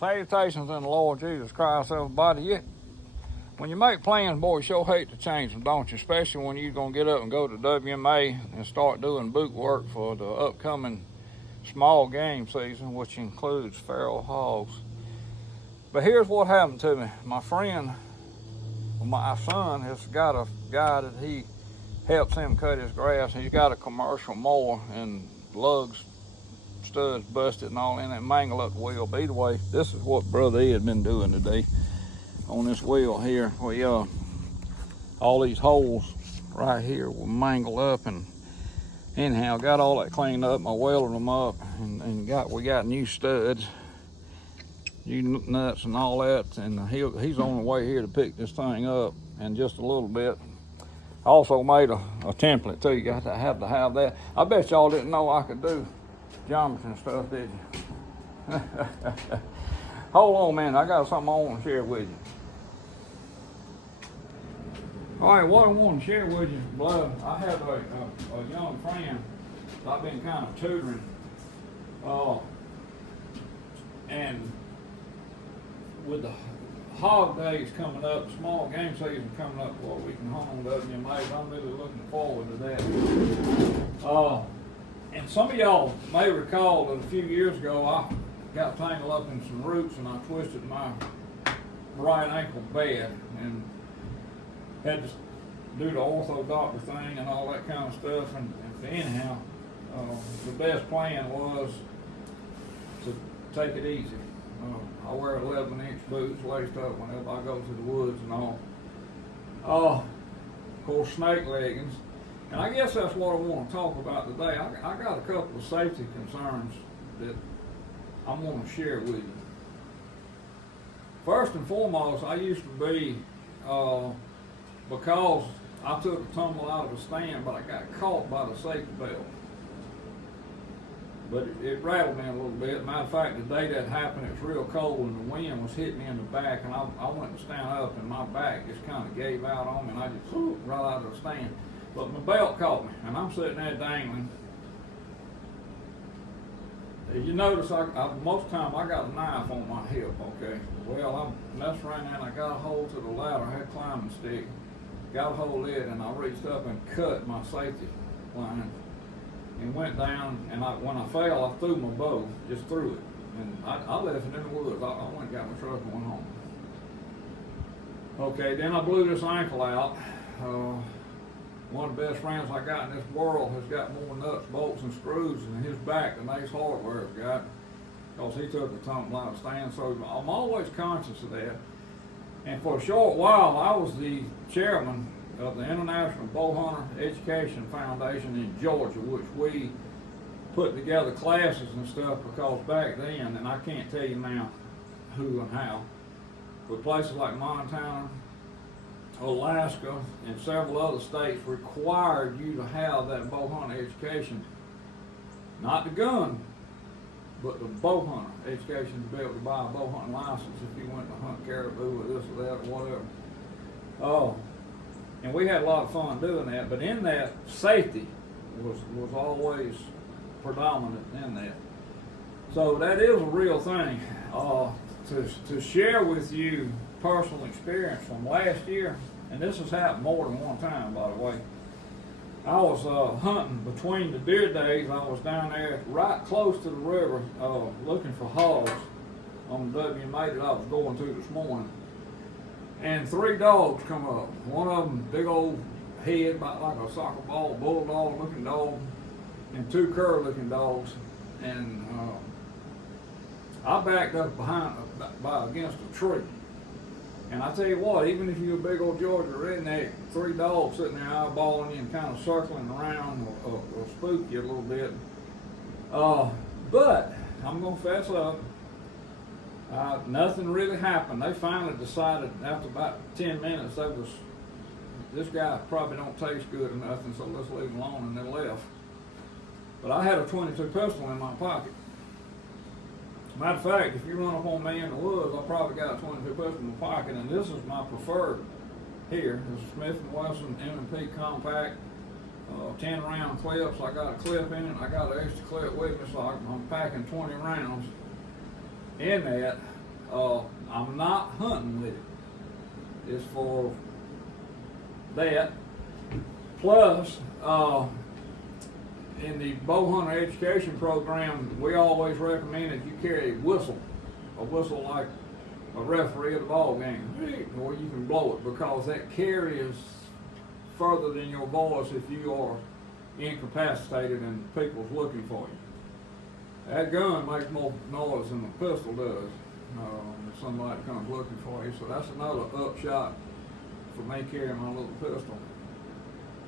Salutations in the Lord Jesus Christ, everybody. When you make plans, boy, you sure hate to change them, don't you? Especially when you're going to get up and go to WMA and start doing boot work for the upcoming small game season, which includes feral hogs. But here's what happened to me. My friend, my son, has got a guy that he helps him cut his grass. He's got a commercial mower and lugs, studs busted and all in it, mangle up the wheel. But either way, this is what Brother Ed had been doing today on this wheel here. All these holes right here will mangle up, and anyhow, got all that cleaned up. I welded them up, and we got new studs, new nuts and all that, and he's on the way here to pick this thing up in just a little bit. I also made a template too. You got to have that. I bet y'all didn't know I could do geometry and stuff, did you? Hold on, man. I got something I want to share with you. All right, what I want to share with you, beloved, I have a young friend that I've been kind of tutoring, and with the hog days coming up, small game season coming up, where we can hunt on WMAs, I'm really looking forward to that. And some of y'all may recall that a few years ago I got tangled up in some roots and I twisted my right ankle bad and had to do the ortho doctor thing and all that kind of stuff. And anyhow, the best plan was to take it easy. I wear 11-inch boots laced up whenever I go to the woods and all. Of course, snake leggings. And I guess that's what I want to talk about today. I got a couple of safety concerns that I want to share with you. First and foremost, I used to be, because I took a tumble out of a stand, but I got caught by the safety belt. But it rattled me a little bit. Matter of fact, the day that happened, it was real cold and the wind was hitting me in the back, and I went to stand up and my back just kind of gave out on me and I just right out of the stand. But my belt caught me, and I'm sitting there dangling. You notice most of the time I got a knife on my hip, okay? Well, I'm messing around there and I got a hold to the ladder. I had a climbing stick, got a hold of it, and I reached up and cut my safety line and went down, and when I fell, I threw my bow, just threw it. And I left it in the woods. I went and got my truck and went home. Okay, then I blew this ankle out. One of the best friends I got in this world has got more nuts, bolts, and screws in his back than Ace Hardware's got, because he took the tumble out of stand. So I'm always conscious of that. And for a short while, I was the chairman of the International Bowhunter Education Foundation in Georgia, which we put together classes and stuff, because back then, and I can't tell you now who and how, but places like Montana, Alaska, and several other states required you to have that bow hunter education. Not the gun, but the bow hunter education to be able to buy a bow hunting license if you went to hunt caribou or this or that or whatever. And we had a lot of fun doing that, but in that, safety was always predominant in that. So that is a real thing. To share with you personal experience from last year, and this has happened more than one time, by the way. I was hunting between the deer days. I was down there right close to the river looking for hogs on the WMA that I was going to this morning. And 3 dogs come up. One of them, big old head, about like a soccer ball, bulldog looking dog, and 2 cur looking dogs. And I backed up against a tree. And I tell you what, even if you're a big old Georgia redneck, 3 dogs sitting there eyeballing you and kind of circling around will spook you a little bit. But I'm going to fess up. Nothing really happened. They finally decided after about 10 minutes, this guy probably don't taste good or nothing, so let's leave him alone, and they left. But I had a .22 pistol in my pocket. Matter of fact, if you run up on me in the woods, I probably got a .22 pistol in my pocket, and this is my preferred here. This is Smith & Wesson M&P Compact, 10-round clips. I got a clip in it. I got an extra clip with me, so I'm packing 20 rounds in that. I'm not hunting with it. It's for that. Plus, in the bow hunter education program, we always recommend that you carry a whistle like a referee at a ball game, or you can blow it, because that carries further than your voice if you are incapacitated and people's looking for you. That gun makes more noise than the pistol does if somebody comes looking for you. So that's another upshot for me carrying my little pistol.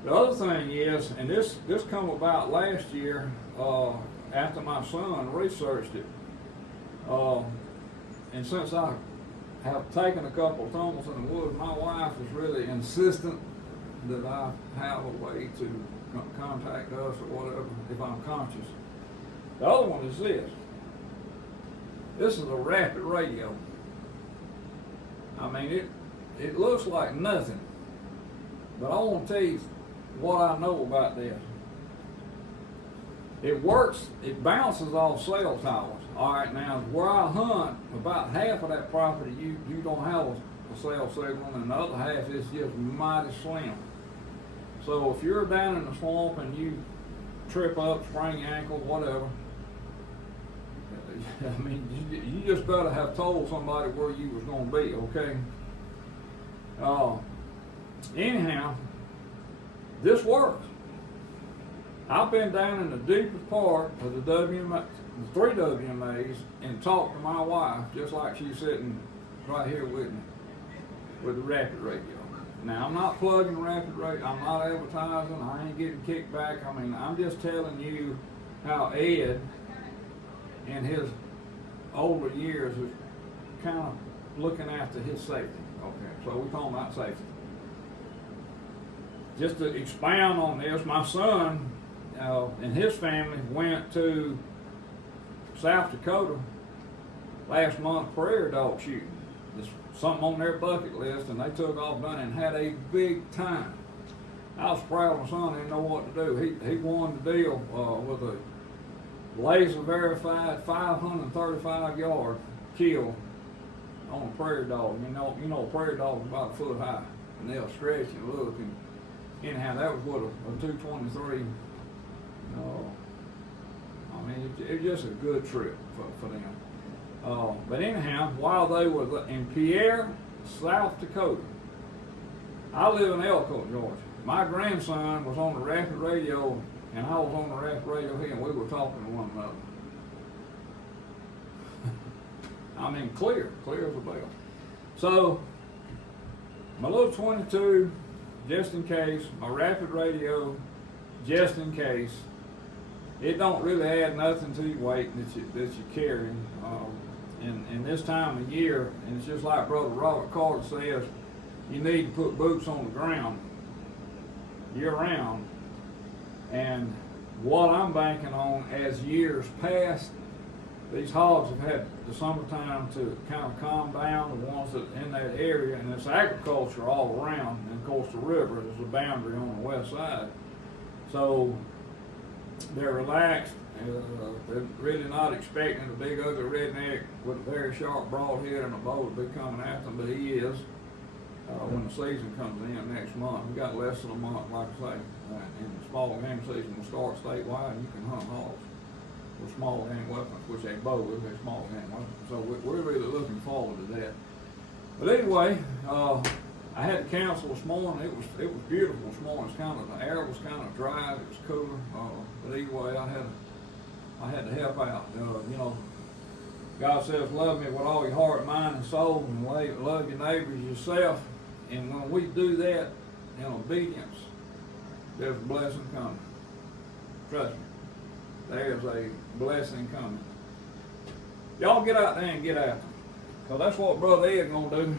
The other thing is, and this come about last year after my son researched it, and since I have taken a couple of tumbles in the woods, my wife is really insistent that I have a way to contact us or whatever if I'm conscious. The other one is this. This is a rapid radio. I mean, it looks like nothing, but I want to tell you what I know about this. It works, it bounces off cell towers. All right, now where I hunt, about half of that property you don't have a cell signal, and the other half is just mighty slim. So if you're down in the swamp and you trip up, sprain your ankle, whatever, I mean, you just better have told somebody where you was going to be, okay? Anyhow, this works. I've been down in the deepest part of the three WMAs and talked to my wife just like she's sitting right here with me with the rapid radio. Now, I'm not plugging rapid radio. I'm not advertising. I ain't getting kickback. I mean, I'm just telling you how Ed, in his older years, is kind of looking after his safety. Okay, so we're talking about safety. Just to expound on this, my son and his family went to South Dakota last month prairie dog shooting. Just something on their bucket list, and they took off done and had a big time. I was proud of my son. He didn't know what to do. He won the deal with a laser verified 535 yard kill on a prairie dog. You know, a prairie dog is about a foot high, and they'll stretch and look. And anyhow, that was what a 223. I mean, it was just a good trip for them. But anyhow, while they were in Pierre, South Dakota, I live in Elko, Georgia. My grandson was on the rapid radio, and I was on the rapid radio here, and we were talking to one another. I mean, clear as a bell. So, my little 22, just in case, my rapid radio, just in case. It don't really add nothing to your weight that you're carrying. In this time of year, and it's just like Brother Robert Carter says, you need to put boots on the ground year round. And what I'm banking on, as years pass, these hogs have had the summertime to kind of calm down, the ones that in that area, and it's agriculture all around, and of course the river is the boundary on the west side. So they're relaxed. They're really not expecting a big ugly redneck with a very sharp broad head and a bow to be coming after them, but he is when the season comes in next month. We got less than a month, like I say, and the small game season will start statewide, and you can hunt hogs with small game weapons, which a bow is a small game weapon. So we're really looking forward to that. But anyway, I had the council this morning. It was beautiful this morning. It's kind of, the air was kind of dry. It was cooler. But anyway, I had to help out. You know, God says, love me with all your heart, mind, and soul, and love your neighbors yourself. And when we do that in obedience, there's a blessing coming. Trust me. There's a blessing coming. Y'all get out there and get after it. Because that's what Brother Ed's going to do.